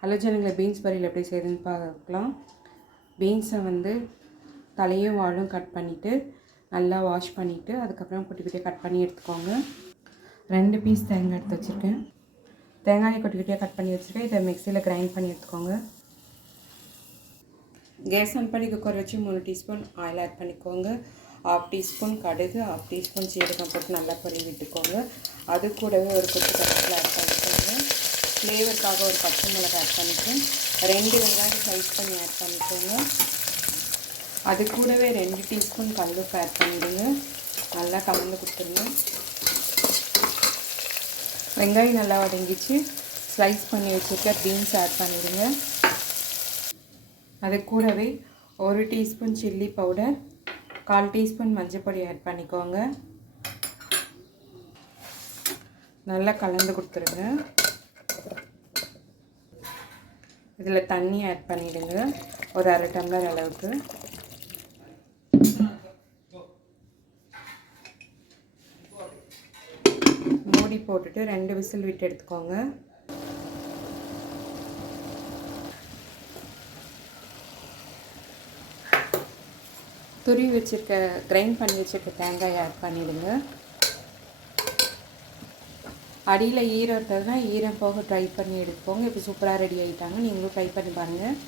Hello beans பொரியல் எப்படி செய்யுதுன்னு பார்க்கலாம். பீன்ஸை வந்து தலையும் வாழும் கட் பண்ணிவிட்டு நல்லா வாஷ் பண்ணிவிட்டு அதுக்கப்புறம் குட்டி குட்டியாக கட் பண்ணி எடுத்துக்கோங்க. ரெண்டு பீஸ் தேங்காய் எடுத்து வச்சுருக்கேன். தேங்காயை குட்டி குட்டியாக கட் பண்ணி வச்சுருக்கேன். இதை மிக்சியில் கிரைண்ட் பண்ணி எடுத்துக்கோங்க. கேஸ் ஆன் பண்ணி குக்கர் வச்சு மூணு டீஸ்பூன் ஆயில் ஆட் பண்ணிக்கோங்க. ஹாஃப் டீஸ்பூன் கடுகு ஹாஃப் டீஸ்பூன் சீரகம் போட்டு நல்லா பொரி விட்டுக்கோங்க அது கூடவே ஒரு குட்டி கருவேப்பிலை ஆட் பண்ணி ஃப்ளேவருக்காக ஒரு பச்சை மிளகாய் ஆட் பண்ணிக்கிறேன். ரெண்டு வெங்காயம் ஸ்லைஸ் பண்ணி ஆட் பண்ணிக்கோங்க. அது கூடவே ரெண்டு டீஸ்பூன் கல்லுப்பு ஆட் பண்ணிவிடுங்க நல்லா கலந்து கொடுத்துருங்க. வெங்காயம் நல்லா வதங்கிச்சு. ஸ்லைஸ் பண்ணி வச்சுருக்க பீன்ஸ் ஆட் பண்ணிவிடுங்க அது கூடவே ஒரு டீஸ்பூன் சில்லி பவுடர் கால் டீஸ்பூன் மஞ்சள் பொடி ஆட் பண்ணிக்கோங்க. நல்லா கலந்து கொடுத்துருங்க. இதில் தண்ணி ஆட் பண்ணிவிடுங்க ஒரு அரை டம்ளர் அளவுக்கு. மூடி போட்டுட்டு ரெண்டு விசில் விட்டு எடுத்துக்கோங்க. துருவி வச்சுருக்க கிரைண்ட் பண்ணி வச்சுருக்க தேங்காய் ஆட் பண்ணிவிடுங்க அடியில் ஈரம் இருந்ததுன்னா ஈரம் போக ட்ரை பண்ணி எடுத்துக்கோங்க. இப்போ சூப்பராக ரெடி ஆகிட்டாங்க நீங்களும் ட்ரை பண்ணி பாருங்கள்